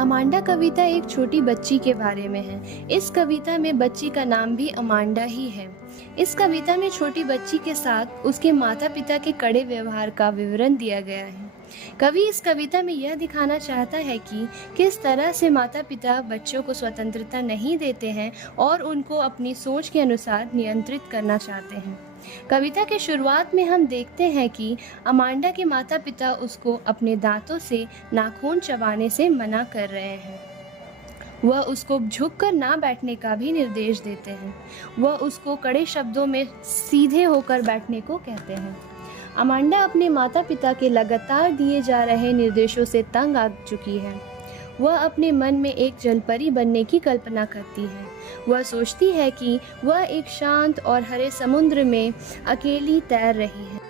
Amanda कविता एक छोटी बच्ची के बारे में है। इस कविता में बच्ची का नाम भी अमांडा ही है। इस कविता में छोटी बच्ची के साथ उसके माता पिता के कड़े व्यवहार का विवरण दिया गया है। कवि इस कविता में यह दिखाना चाहता है कि किस तरह से माता पिता बच्चों को स्वतंत्रता नहीं देते हैं और उनको अपनी सोच के अनुसार नियंत्रित करना चाहते हैं। कविता के शुरुआत में हम देखते हैं कि अमांडा के माता पिता उसको अपने दांतों से नाखून चबाने से मना कर रहे हैं। वह उसको झुककर ना बैठने का भी निर्देश देते हैं। वह उसको कड़े शब्दों में सीधे होकर बैठने को कहते हैं। अमांडा अपने माता पिता के लगातार दिए जा रहे निर्देशों से तंग आ चुकी है। वह अपने मन में एक जलपरी बनने की कल्पना करती है। वह सोचती है कि वह एक शांत और हरे समुद्र में अकेली तैर रही है।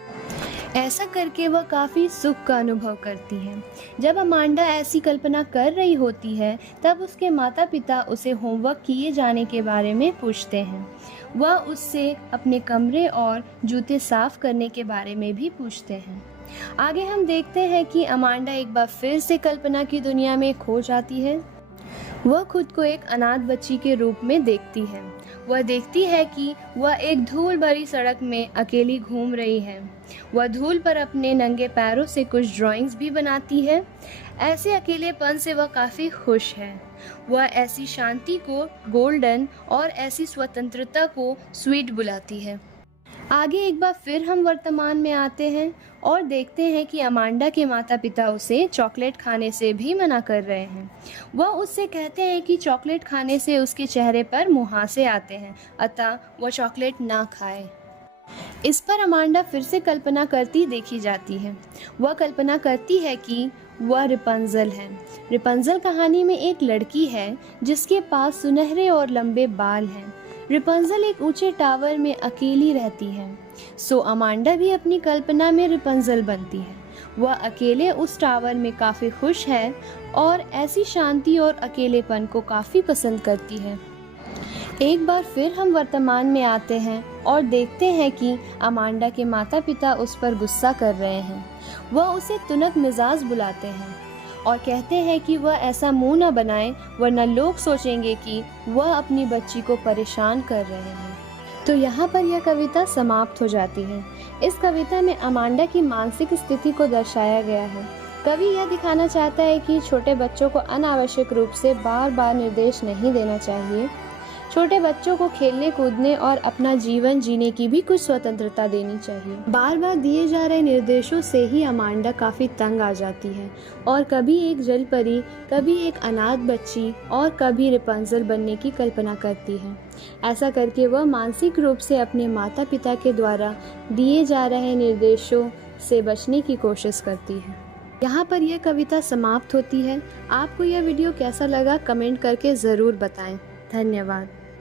ऐसा करके वह काफ़ी सुख का अनुभव करती है। जब अमांडा ऐसी कल्पना कर रही होती है तब उसके माता पिता उसे होमवर्क किए जाने के बारे में पूछते हैं। वह उससे अपने कमरे और जूते साफ करने के बारे में भी पूछते हैं। आगे हम देखते हैं कि अमांडा एक बार फिर से कल्पना की दुनिया में खो जाती है। वह खुद को एक अनाथ बच्ची के रूप में देखती है। वह देखती है कि वह एक धूल भरी सड़क में अकेली घूम रही है। वह धूल पर अपने नंगे पैरों से कुछ ड्राइंग्स भी बनाती है। ऐसे अकेलेपन से वह काफ़ी खुश है। वह ऐसी शांति को गोल्डन और ऐसी स्वतंत्रता को स्वीट बुलाती है। आगे एक बार फिर हम वर्तमान में आते हैं और देखते हैं कि अमांडा के माता पिता उसे चॉकलेट खाने से भी मना कर रहे हैं। वह उससे कहते हैं कि चॉकलेट खाने से उसके चेहरे पर मुहासे आते हैं, अतः वह चॉकलेट ना खाए। इस पर अमांडा फिर से कल्पना करती देखी जाती है। वह कल्पना करती है कि वह रिपंजल है। रिपंजल कहानी में एक लड़की है जिसके पास सुनहरे और लंबे बाल हैं। रिपंजल एक ऊंचे टावर में अकेली रहती है। सो अमांडा भी अपनी कल्पना में रिपंजल बनती है। वह अकेले उस टावर में काफ़ी खुश है और ऐसी शांति और अकेलेपन को काफ़ी पसंद करती है। एक बार फिर हम वर्तमान में आते हैं और देखते हैं कि अमांडा के माता पिता उस पर गुस्सा कर रहे हैं। वह उसे तुनक मिजाज बुलाते हैं और कहते हैं कि वह ऐसा मुंह न बनाए वरना लोग सोचेंगे कि वह अपनी बच्ची को परेशान कर रहे हैं। तो यहाँ पर यह कविता समाप्त हो जाती है। इस कविता में अमांडा की मानसिक स्थिति को दर्शाया गया है। कवि यह दिखाना चाहता है कि छोटे बच्चों को अनावश्यक रूप से बार बार निर्देश नहीं देना चाहिए। छोटे बच्चों को खेलने कूदने और अपना जीवन जीने की भी कुछ स्वतंत्रता देनी चाहिए। बार बार दिए जा रहे निर्देशों से ही अमांडा काफ़ी तंग आ जाती है और कभी एक जलपरी, कभी एक अनाथ बच्ची और कभी रिपंजल बनने की कल्पना करती है। ऐसा करके वह मानसिक रूप से अपने माता पिता के द्वारा दिए जा रहे निर्देशों से बचने की कोशिश करती है। यहाँ पर यह कविता समाप्त होती है। आपको यह वीडियो कैसा लगा कमेंट करके ज़रूर बताएं। धन्यवाद।